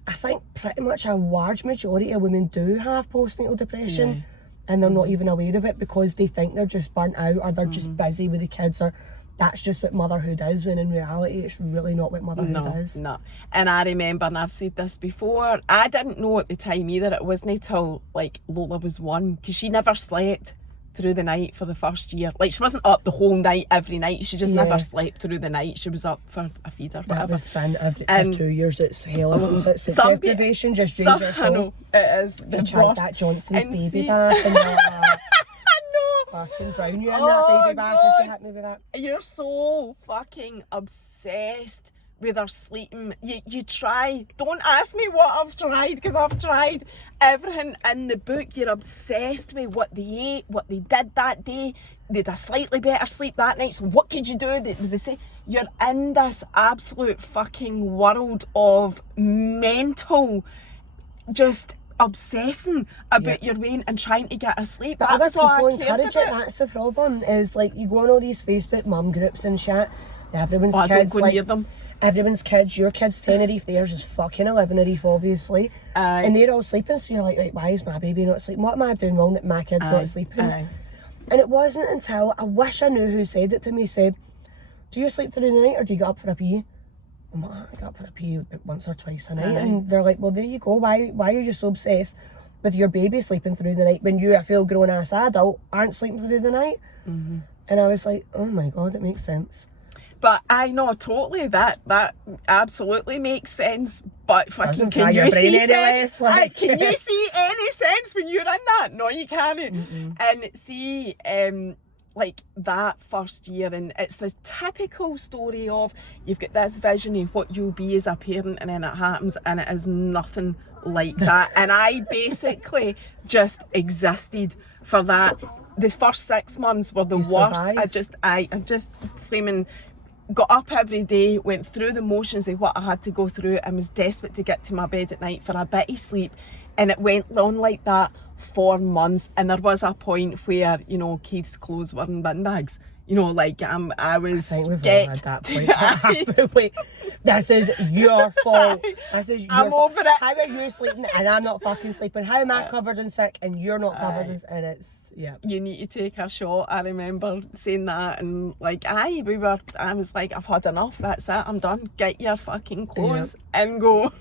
I think pretty much a large majority of women do have postnatal depression and they're not even aware of it because they think they're just burnt out or they're just busy with the kids or that's just what motherhood is, when in reality it's really not what motherhood is. No. And I remember, and I've said this before, I didn't know at the time either, it wasn't till like Lola was 1, because she never slept through the night for the first year. Like, she wasn't up the whole night every night, she just never slept through the night. She was up for a feed or whatever. That was fun. For 2 years it's hell, isn't it? Sleep deprivation just drains your soul. I know, it is the to chant that Johnson's baby bath and fucking drown you in that baby bath if you hit me with that. You're so fucking obsessed with her sleeping. You try. Don't ask me what I've tried, because I've tried everything in the book. You're obsessed with what they ate, what they did that day. They had a slightly better sleep that night, so what could you do? That was the same. You're in this absolute fucking world of mental, just obsessing about your weight and trying to get asleep. But other people encourage it. That's the problem. Is like, you go on all these Facebook mum groups and shit. Everyone's kids, don't go like, near them. Everyone's kids, your kid's 10 Arif, theirs is fucking 11 Arif, obviously. And they're all sleeping, so you're like, right, why is my baby not sleeping? What am I doing wrong that my kid's not sleeping? And it wasn't until, I wish I knew who said it to me, said, do you sleep through the night or do you get up for a pee? I'm like, I get up for a pee once or twice a night. And they're like, well, there you go. Why are you so obsessed with your baby sleeping through the night when you, a full grown ass adult, aren't sleeping through the night? And I was like, oh my God, it makes sense. But I know totally that absolutely makes sense. But fucking, can you see sense? Like, can you see any sense when you're in that? No, you can't. And see, like that first year, and it's the typical story of you've got this vision of what you'll be as a parent, and then it happens, and it is nothing like that. And I basically just existed for that. The first 6 months were the worst. I just flaming got up every day, went through the motions of what I had to go through, and was desperate to get to my bed at night for a bit of sleep. And it went on like that for months. And there was a point where, you know, Keith's clothes were in bin bags. You know, like I was. I think we've all had that point. Wait, this is your fault. This is your I'm fault. over it. How are you sleeping and I'm not fucking sleeping? How am I covered in sick and you're not covered in, and it's, yeah. You need to take a shot. I remember saying that, and like I was like, I've had enough, that's it, I'm done. Get your fucking clothes and go.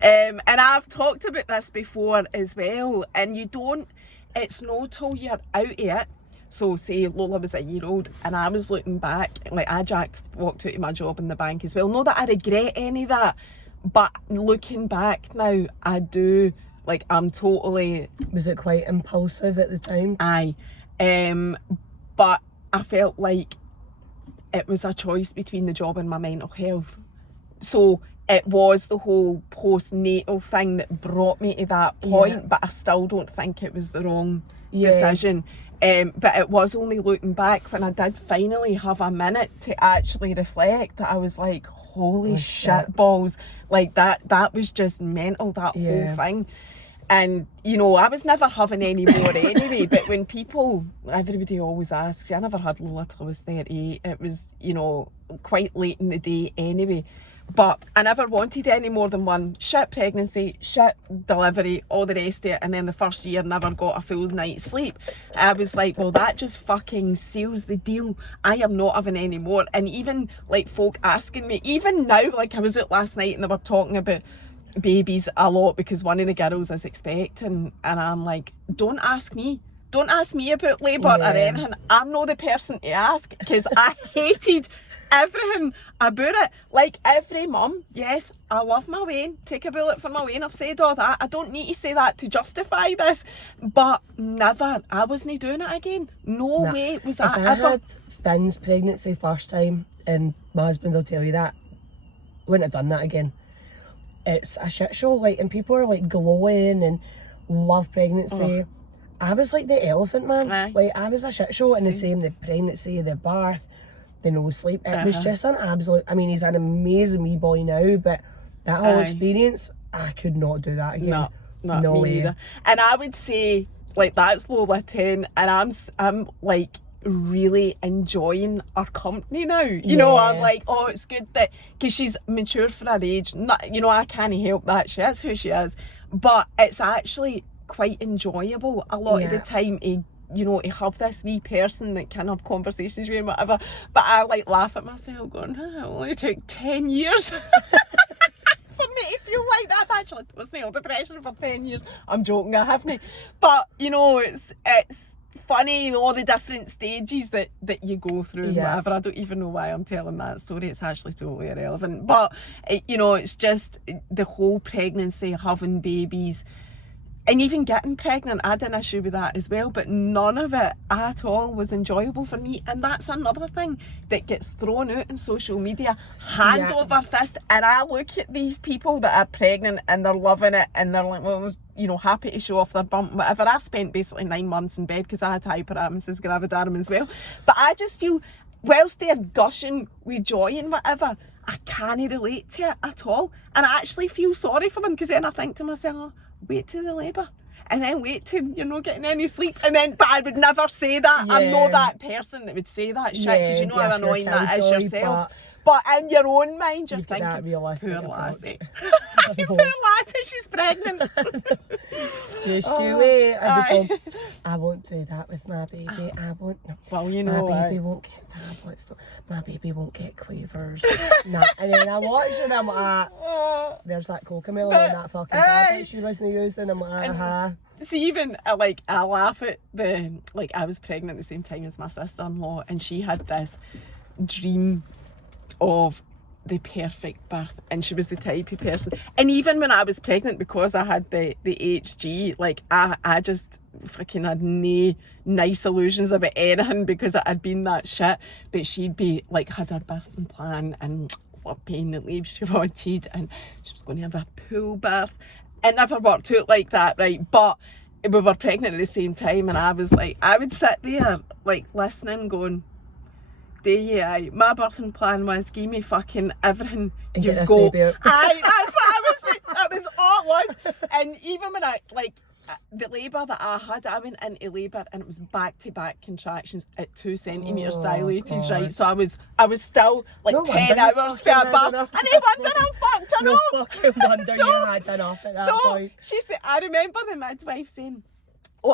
And I've talked about this before as well, and it's no till you're out of it. So say Lola was a year old and I was looking back, like I walked out of my job in the bank as well. Not that I regret any of that, but looking back now, I do, like, I'm totally... Was it quite impulsive at the time? Aye. But I felt like it was a choice between the job and my mental health. So it was the whole postnatal thing that brought me to that point, but I still don't think it was the wrong decision. But it was only looking back when I did finally have a minute to actually reflect that I was like, holy shit balls, like that was just mental, that whole thing. And you know, I was never having any more anyway, but when everybody always asks, I never had Lola till I was 38. It was, you know, quite late in the day anyway. But I never wanted any more than one. Shit pregnancy, shit delivery, all the rest of it. And then the first year never got a full night's sleep. I was like, well, that just fucking seals the deal. I am not having any more. And even like folk asking me, even now, like I was out last night and they were talking about babies a lot because one of the girls is expecting. And I'm like, don't ask me. don't ask me about labour or Yeah. anything. I'm not the person to ask, because I hated everything about it. Like every mum, yes, I love my Wayne, take a bullet for my Wayne, I've said all that. I don't need to say that to justify this, but never, I wasn't doing it again. No Nah. way was If that I ever. had Finn's pregnancy first time, and my husband will tell you that, I wouldn't have done that again. It's a shit show, like, and people are like glowing and love pregnancy. I was like the elephant man. Aye. Like, I was a shit show, and the same, the pregnancy, the birth, the no sleep. It was just an absolute, I mean, he's an amazing wee boy now, but that whole Aye. experience, I could not do that again. No, not no me way. neither. And I would say, like, that's Lola 10, and I'm like really enjoying our company now. You know, I'm Yeah. like, oh, it's good that, because she's mature for her age. Not, you know, I can't help that. She is who she is. But it's actually quite enjoyable a lot of the Yeah. time to, you know, to have this wee person that can have conversations with you and whatever. But I like laugh at myself going, it only took 10 years. For me to feel like that. I've actually postnatal depression for 10 years. I'm joking, I haven't. But, you know, it's funny, all the different stages that you go through and Yeah. whatever. I don't even know why I'm telling that story. It's actually totally irrelevant. But, you know, it's just the whole pregnancy, having babies, and even getting pregnant. I had an issue with that as well, but none of it at all was enjoyable for me. And that's another thing that gets thrown out in social media, hand Yeah. over fist. And I look at these people that are pregnant and they're loving it and they're like, well, you know, happy to show off their bump, whatever. I spent basically 9 months in bed because I had hyperemesis gravidarum as well. But I just feel, whilst they're gushing with joy and whatever, I can't relate to it at all. And I actually feel sorry for them, because then I think to myself, oh, wait till the labour, and then wait till you're not getting any sleep, and then, but I would never say that. I'm not Yeah. that person that would say that shit, because you know how Yeah, annoying you're that is killjoy, yourself. But in your own mind, you're You've got that thinking, realistic poor approach. lassie. Poor lassie, she's pregnant. Just Oh, you wait. aye. And they go, I won't do that with my baby. I won't. No. Well, you know, My baby aye. won't get tablets. No. My baby won't get quavers. Nah. And then I watch and I'm like, there's that Cocomelon and that fucking Aye. tablet she wasn't using. I'm like, See, even like I laugh at the, like, I was pregnant at the same time as my sister-in-law, and she had this dream of the perfect birth, and she was the type of person, and even when I was pregnant, because I had the HG, like I just fucking had no nice illusions about anything, because it had been that shit. But she'd be like, had her birthing plan and what pain and leave she wanted, and she was going to have a pool birth. It never worked out like that, right? But we were pregnant at the same time, and I was like, I would sit there like listening, going, do you? Aye. My birthing plan was, give me fucking everything And get you've this got. baby out. Aye, that's what I was like, that was all it was. And even when I, like, the labour that I had, I went into labour and it was back-to-back contractions at 2 centimetres dilated, God. right? So I was still like No 10 wonder you hours for fucking a had birth. enough. And no wonder I'm fucked, I no know. fucking wonder So- you had enough at that So point. she said, I remember the midwife saying,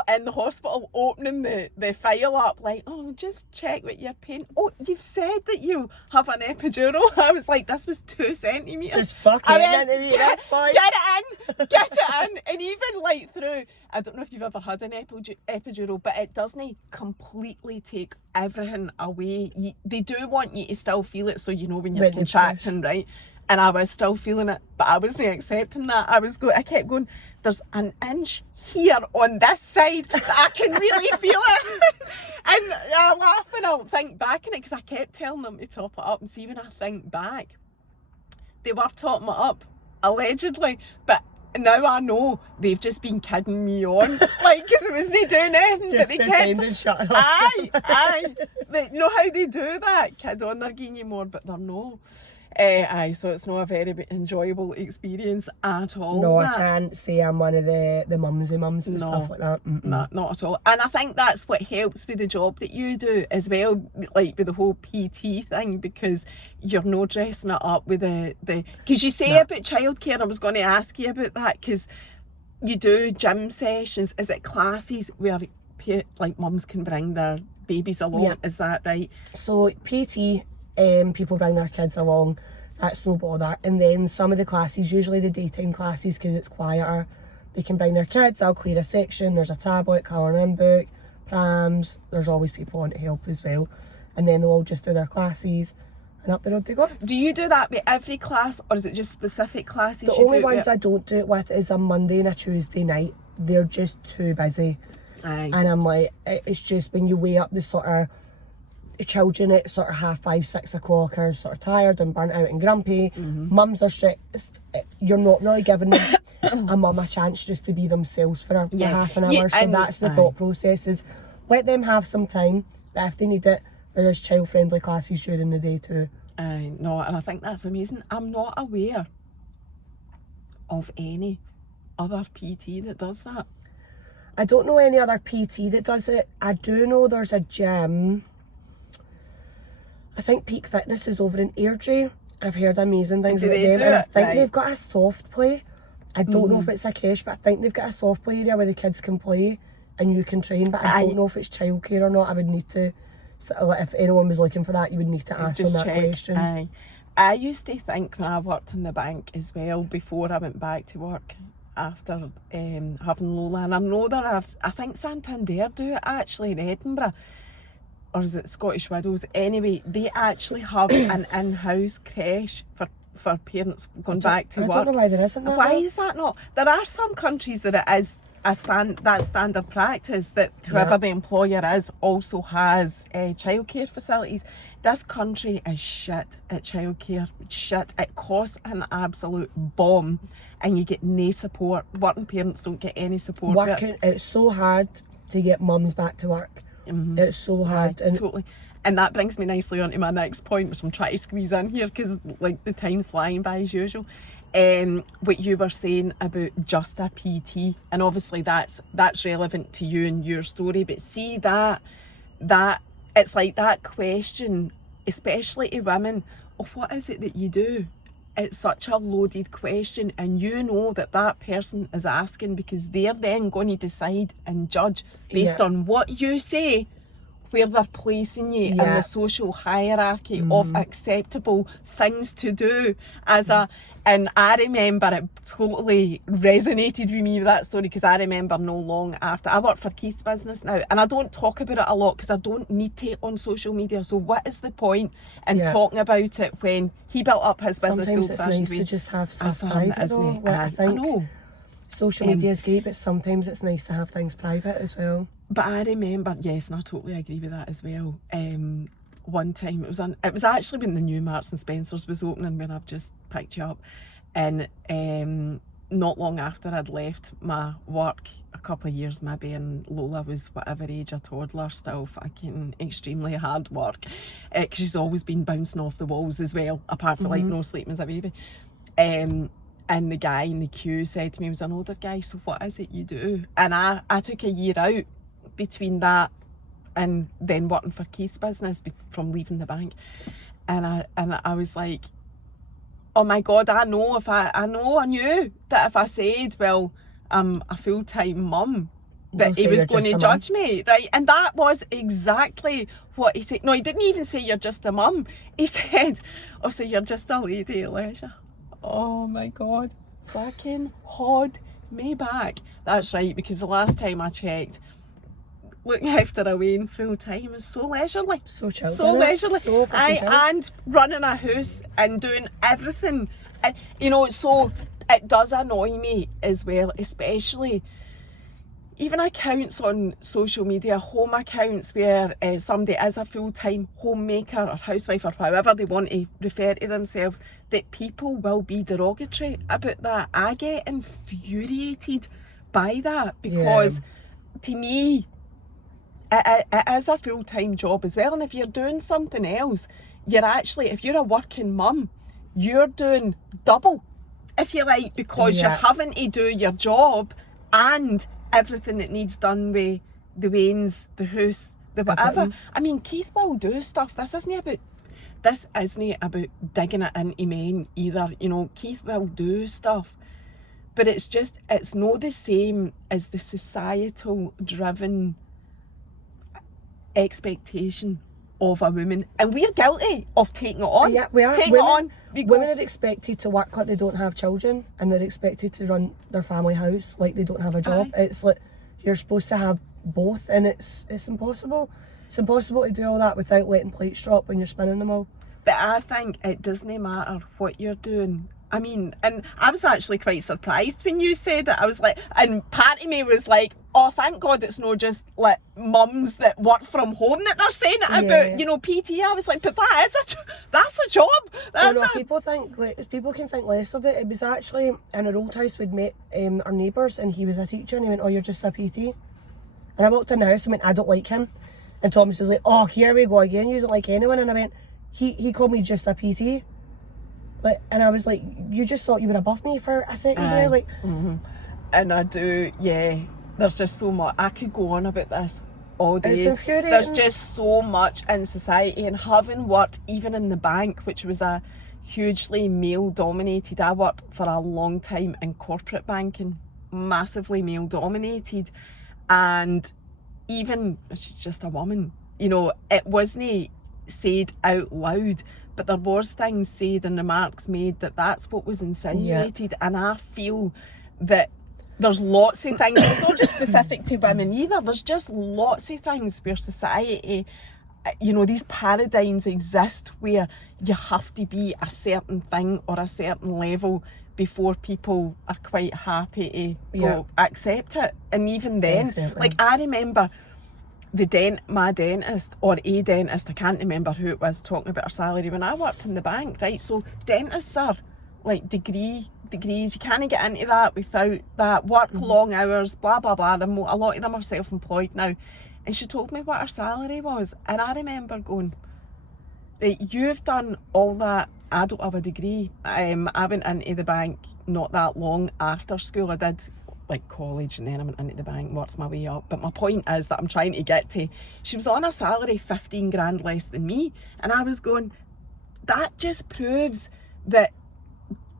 in the hospital, opening the file up, like, oh, just check what your pain. Oh, you've said that you have an epidural. I was like, this was 2 centimetres. Just fucking I went, into the next point. get it in. And even like through, I don't know if you've ever had an epidural, but it doesn't completely take everything away. They do want you to still feel it, so you know when you're When you contracting, right? And I was still feeling it, but I wasn't accepting that. I kept going, there's an inch here on this side that I can really feel it. And I laugh when I think back on it, because I kept telling them to top it up. And see, when I think back, they were topping it up, allegedly, but now I know they've just been kidding me on, like, because it wasn't doing anything, Just but they kept. pretending, shut up. Aye. You know how they do that? Kid on, they're giving you more, but they're no. Aye, so it's not a very enjoyable experience at all. No, I that. can't say I'm one of the mumsy and No. stuff like that. Mm-mm. Not at all. And I think that's what helps with the job that you do as well, like with the whole PT thing, because you're not dressing it up with the because you say about childcare, I was going to ask you about that, because you do gym sessions. Is it classes where like mums can bring their babies along? Yeah. Is that right? So PT, people bring their kids along, that's no bother. And then some of the classes, usually the daytime classes, because it's quieter, they can bring their kids, I'll clear a section, there's a tablet, colouring in book, prams, there's always people on to help as well. And then they'll all just do their classes and up the road they go. Do you do that with every class, or is it just specific classes? The you only do it ones with? I don't do it with is a Monday and a Tuesday night. They're just too busy. Aye. And I'm like, it's just when you weigh up the sort of children at sort of 5:30, 6 o'clock are sort of tired and burnt out and grumpy. Mums are stressed. You're not really giving them a mum a chance just to be themselves for half an hour. Yeah, So and- that's the aye. thought process, is let them have some time, but if they need it, there is child friendly classes during the day too. Aye, no, and I think that's amazing. I'm not aware of any other PT that does that. I don't know any other PT that does it. I do know there's a gym. I think Peak Fitness is over in Airdrie. I've heard amazing things Do about they them. do And I it? think Right. they've got a soft play. I don't know if it's a creche, but I think they've got a soft play area where the kids can play and you can train. But I Aye. don't know if it's childcare or not. I would need to, so if anyone was looking for that, you would need to ask them that question. Aye. I used to think when I worked in the bank as well, before I went back to work after having Lola, and I know there are, I think Santander do it actually in Edinburgh, or is it Scottish Widows? Anyway, they actually have an in-house creche for parents going back to I work. don't know why there isn't that. Why though. is that not? There are some countries that it is that standard practice, that whoever Yeah. the employer is also has childcare facilities. This country is shit at childcare. Shit. It costs an absolute bomb, and you get no support. Working parents don't get any support. Working, it's so hard to get mums back to work. It's so hard. And Totally. And that brings me nicely on to my next point, which I'm trying to squeeze in here because like the time's flying by as usual. What you were saying about just a PT, and obviously that's relevant to you and your story, but see that it's like that question, especially to women, oh, what is it that you do? It's such a loaded question, and you know that person is asking because they're then going to decide and judge based Yeah. on what you say, where they're placing you in Yeah. the social hierarchy of acceptable things to do and I remember it totally resonated with me, that story, because I remember no long after, I work for Keith's business now, and I don't talk about it a lot because I don't need to on social media, so what is the point in Yeah. talking about it when he built up his business? sometimes the it's old-fashioned nice way? to just have stuff As private isn't though. it? Like, I I think know. social media is great, but sometimes it's nice to have things private as well. But I remember, yes, and I totally agree with that as well. One time, it was actually when the new Marks and Spencers was opening, when I've just picked you up, and not long after I'd left my work, a couple of years maybe, and Lola was whatever age, a toddler, still fucking extremely hard work, because she's always been bouncing off the walls as well, apart from like no sleeping as a baby. And the guy in the queue said to me, he was an older guy, so what is it you do? And I took a year out between that and then working for Keith's business from leaving the bank, and I was like, oh my God, I knew that if I said, well, I'm a full-time mum, They'll that he say was you're going to just a mum. judge me, right? And that was exactly what he said. No, he didn't even say you're just a mum. He said, oh, so you're just a lady at leisure. Oh my God. Fucking hold me back. That's right, because the last time I checked, looking after a Wayne full time is so leisurely. So chilled, So innit? leisurely. So fucking Aye, chilled. and running a house and doing everything. So it does annoy me as well, especially even accounts on social media, home accounts where somebody is a full-time homemaker or housewife or however they want to refer to themselves, that people will be derogatory about that. I get infuriated by that because to me, it is a full-time job as well, and if you're doing something else, if you're a working mum, you're doing double, if you like, because you're having to do your job and everything that needs done with the Waynes, the house, the whatever. Everything. I mean, Keith will do stuff. This isn't about digging it into men either. Keith will do stuff, but it's not the same as the societal driven expectation of a woman, and we're guilty of taking it on. Yeah, we are. Taking Women, it on. We go, women are expected to work like they don't have children, and they're expected to run their family house like they don't have a job. Aye. It's like you're supposed to have both, and it's impossible. It's impossible to do all that without letting plates drop when you're spinning them all. But I think it doesn't matter what you're doing. I mean, and I was actually quite surprised when you said it. I was like, and part of me was like, oh, thank God it's not just like mums that work from home that they're saying it about, you know, PT. I was like, but that's a job. That's people can think less of it. It was actually in our old house we'd met our neighbours, and he was a teacher, and he went, oh, you're just a PT. And I walked in the house and went, I don't like him. And Thomas was like, oh, here we go again, you don't like anyone. And I went, he called me just a PT. Like, and I was like, you just thought you were above me for a second there, like. Mm-hmm. And I do, yeah. There's just so much. I could go on about this all day. It's infuriating. There's just so much in society, and having worked even in the bank, which was a hugely male dominated. I worked for a long time in corporate banking, massively male dominated, and even she's just a woman. You know, it wasn't said out loud, but there was things said and remarks made that's what was insinuated. And I feel that there's lots of things, it's not just specific to women either, there's just lots of things where society, you know, these paradigms exist where you have to be a certain thing or a certain level before people are quite happy to go accept it. And even then, Definitely. like I remember my dentist, or a dentist, I can't remember who it was, talking about her salary when I worked in the bank, right? So dentists are like degrees, you can't get into that without that, work long hours, blah blah blah. A lot of them are self-employed now. And she told me what her salary was, and I remember going, right, you've done all that, I don't have a degree. I went into the bank not that long after school. I did like college, and then I went into the bank, worked my way up. But my point is that I'm trying to get to, she was on a salary 15 grand less than me, and I was going, that just proves that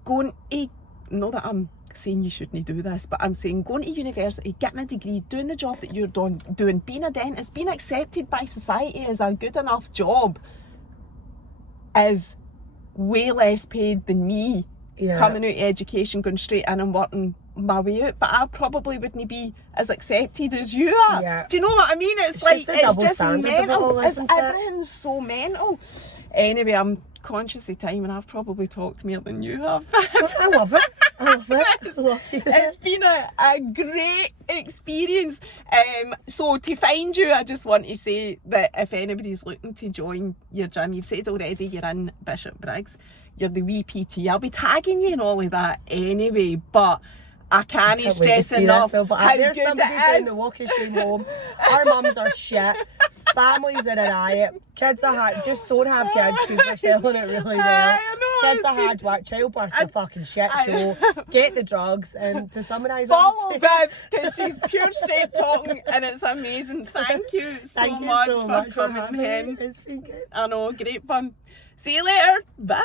going to, not that I'm saying you shouldn't do this, but I'm saying going to university, getting a degree, doing the job that you're doing, being a dentist, being accepted by society as a good enough job is way less paid than me coming out of education, going straight in and working my way out. But I probably wouldn't be as accepted as you are. Yeah. Do you know what I mean? It's like, it's just mental. Everything's so mental. Anyway, I'm conscious of time, and I've probably talked more than you have. I love it. It's been a great experience. So to find you, I just want to say that if anybody's looking to join your gym, you've said already you're in Bishop Briggs, you're the wee PT. I'll be tagging you and all of that anyway, but I can't stress enough how good it is. The walk of shame home. Our mums are shit. Families are a riot. Kids are hard. Just don't have kids because we're selling it really well. Kids are hard work. Childbirth's a fucking shit show. Get the drugs, and to summarise, follow Viv because she's pure straight talking, and it's amazing. Thank you so much for coming in. It's been good. I know, great fun. See you later. Bye.